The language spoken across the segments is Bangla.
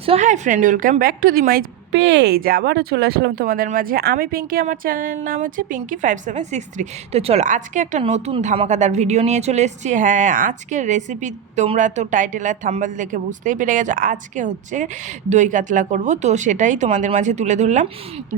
So hi friend, welcome back to the my page. আবারও চলে আসলাম তোমাদের মাঝে। আমি পিঙ্কি, আমার চ্যানেলের নাম হচ্ছে পিঙ্কি 5763। তো চলো, আজকে একটা নতুন ধামাকাদার ভিডিও নিয়ে চলে এসেছি। হ্যাঁ, আজকের রেসিপি তোমরা তো টাইটেল আর থাম্বনেল দেখে বুঝতেই পেরে গেছো। আজকে হচ্ছে দই কাতলা করব, তো সেটাই তোমাদের মাঝে তুলে ধরলাম।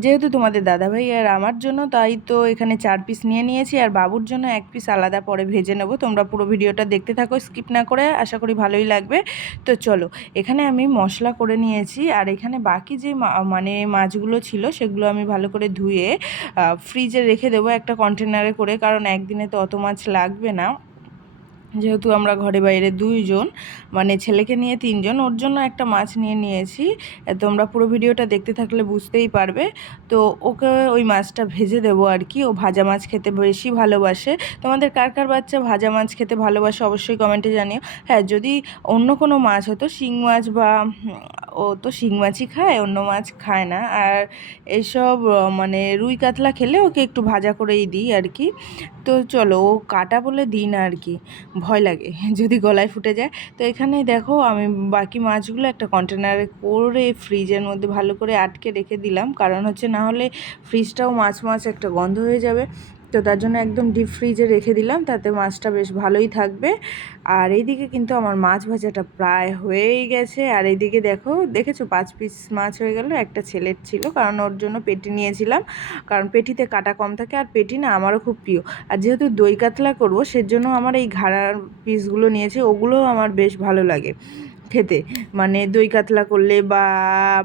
যেহেতু তোমাদের দাদাভাই আর আমার জন্য, তাই তো এখানে 4 পিস নিয়ে নিয়েছি, আর বাবুর জন্য 1 পিস আলাদা পরে ভেজে নেব। তোমরা পুরো ভিডিওটা দেখতে থাকো, স্কিপ না করে। আশা করি ভালোই লাগবে। তো চলো, এখানে আমি মশলা করে নিয়েছি, আর এখানে বাকি যে মানে মাছগুলো ছিল সেগুলো আমি ভালো করে ধুয়ে ফ্রিজে রেখে দেবো একটা কন্টেনারে করে, কারণ একদিনে তো অত মাছ লাগবে না। যেহেতু আমরা ঘরে বাইরে 2 জন, মানে ছেলেকে নিয়ে 3 জন, ওর জন্য একটা মাছ নিয়ে নিয়েছি। তোমরা পুরো ভিডিওটা দেখতে থাকলে বুঝতেই পারবে। তো ওকে ওই মাছটা ভেজে দেবো আর কি। ও ভাজা মাছ খেতে বেশি ভালোবাসে। তোমাদের কার কার বাচ্চা ভাজা মাছ খেতে ভালোবাসে অবশ্যই কমেন্টে জানিও। হ্যাঁ, যদি অন্য কোনো মাছ হতো, শিং মাছ বা ও তো শিং মাছই খায়, অন্য মাছ খায় না। আর এইসব মানে রুই কাতলা খেলে ওকে একটু ভাজা করেই দিই আর কি। তো চলো, ও কাটা বলে দিই না আর কি, ভয় লাগে যদি গলায় ফুটে যায়। তো এখানে দেখো, আমি বাকি মাছগুলো একটা কন্টেনারে করে ফ্রিজের মধ্যে ভালো করে আটকে রেখে দিলাম, কারণ হচ্ছে না হলে ফ্রিজটাও মাছ মাছ একটা গন্ধ হয়ে যাবে। তো তার জন্য একদম ডিপ ফ্রিজে রেখে দিলাম, তাতে মাছটা বেশ ভালোই থাকবে। আর এইদিকে কিন্তু আমার মাছ ভাজাটা প্রায় হয়েই গেছে। আর এইদিকে দেখেছো 5 পিস মাছ হয়ে গেল। একটা ছেলের ছিল, কারণ ওর জন্য পেটি নিয়েছিলাম, কারণ পেটিতে কাটা কম থাকে, আর পেটি না আমারও খুব প্রিয়। আর যেহেতু দই কাতলা করবো, সেজন্য আমার এই ঘাড়ার পিসগুলো নিয়েছি, ওগুলোও আমার বেশ ভালো লাগে খেতে, মানে দই কাতলা করলে বা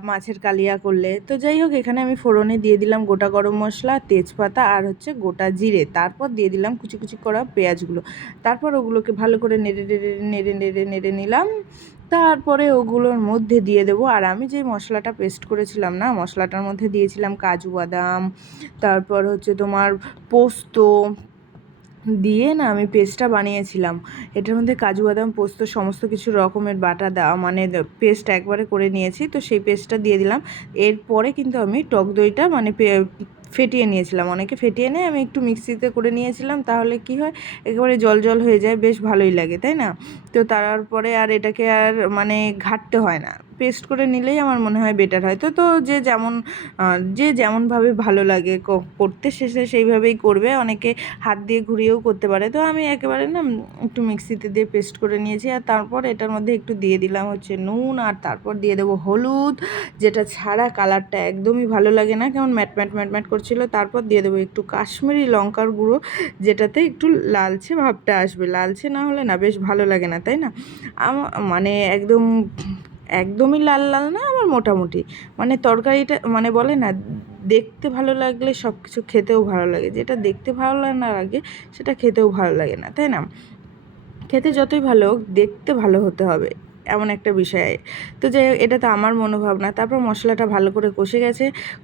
মাছের কালিয়া করলে। তো যাই হোক, এখানে আমি ফোড়নে দিয়ে দিলাম গোটা গরম মশলা, তেজপাতা আর হচ্ছে গোটা জিরে, তারপর দিয়ে দিলাম কুচি কুচি করা পেঁয়াজগুলো। তারপর ওগুলোকে ভালো করে নেড়ে নেড়ে নেড়ে নেড়ে নেড়ে নিলাম। তারপরে ওগুলোর মধ্যে দিয়ে দেবো, আর আমি যে মশলাটা পেস্ট করেছিলাম না, মশলাটার মধ্যে দিয়েছিলাম কাজু বাদাম, তারপর হচ্ছে তোমার পোস্ত দিয়ে না আমি পেস্টটা বানিয়েছিলাম। এটার মধ্যে কাজু বাদাম পোস্ত সমস্ত কিছু রকমের বাটা দেওয়া, মানে পেস্ট একবারে করে নিয়েছি, তো সেই পেস্টটা দিয়ে দিলাম। এরপরে কিন্তু আমি টক দইটা মানে ফেটিয়ে নিয়েছিলাম, অনেকে ফেটিয়ে নেয়, আমি একটু মিক্সিতে করে নিয়েছিলাম। তাহলে কি হয়, একেবারে জল জল হয়ে যায়, বেশ ভালোই লাগে, তাই না? তো তারপরে আর এটাকে আর মানে ঘাটতে হয় না, পেস্ট করে নিলেই আমার মনে হয় বেটার হয়। তো তো যে যেমনভাবে ভালো লাগে করতে, শেষে সেইভাবেই করবে। অনেকে হাত দিয়ে ঘুরিয়েও করতে পারে, তো আমি একেবারে না একটু মিক্সিতে দিয়ে পেস্ট করে নিয়েছি। আর তারপর এটার মধ্যে একটু দিয়ে দিলাম হচ্ছে নুন, আর তারপর দিয়ে দেবো হলুদ, যেটা ছাড়া কালারটা একদমই ভালো লাগে না, কেমন ম্যাট ম্যাট ম্যাট ম্যাট করছিল। তারপর দিয়ে দেবো একটু কাশ্মীরি লঙ্কার গুঁড়ো, যেটাতে একটু লালচে ভাবটা আসবে। লালচে না হলে না বেশ ভালো লাগে না, তাই না? মানে একদমই লাল লাল না, আমার মোটামুটি, মানে তরকারিটা মানে বলে না, দেখতে ভালো লাগলে সব কিছু খেতেও ভালো লাগে। যেটা দেখতে ভালো না লাগে সেটা খেতেও ভালো লাগে না, তাই না? খেতে যতই ভালো হোক, দেখতে ভালো হতে হবে, এমন একটা বিষয়। তো যাই হোক, এটা তো আমার মনোভাবনা। তারপর মশলাটা ভালো করে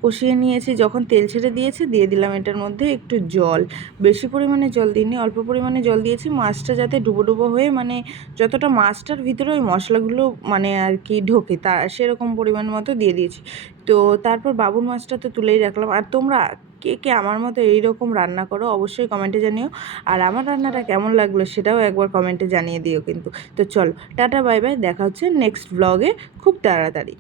কষিয়ে নিয়েছি। যখন তেল ছেড়ে দিয়েছে, দিয়ে দিলাম এটার মধ্যে একটু জল। বেশি পরিমাণে জল দিইনি, অল্প পরিমাণে জল দিয়েছি, মাছটা যাতে ডুবো ডুবো হয়ে, মানে যতটা মাছটার ভিতরে ওই মশলাগুলো মানে আর কি ঢোকে, তা সেরকম পরিমাণ মতো দিয়ে দিয়েছি। তো তারপর বাবুর মাছটা তো তুলেই রাখলাম। আর তোমরা কে কে আমার মতো এইরকম রান্না করো অবশ্যই কমেন্টে জানিও। আর আমার রান্নাটা কেমন লাগলো সেটাও একবার কমেন্টে জানিয়ে দিও কিন্তু। তো চলো, টাটা বাই বাই, দেখা হচ্ছে নেক্সট ব্লগে খুব তাড়াতাড়ি।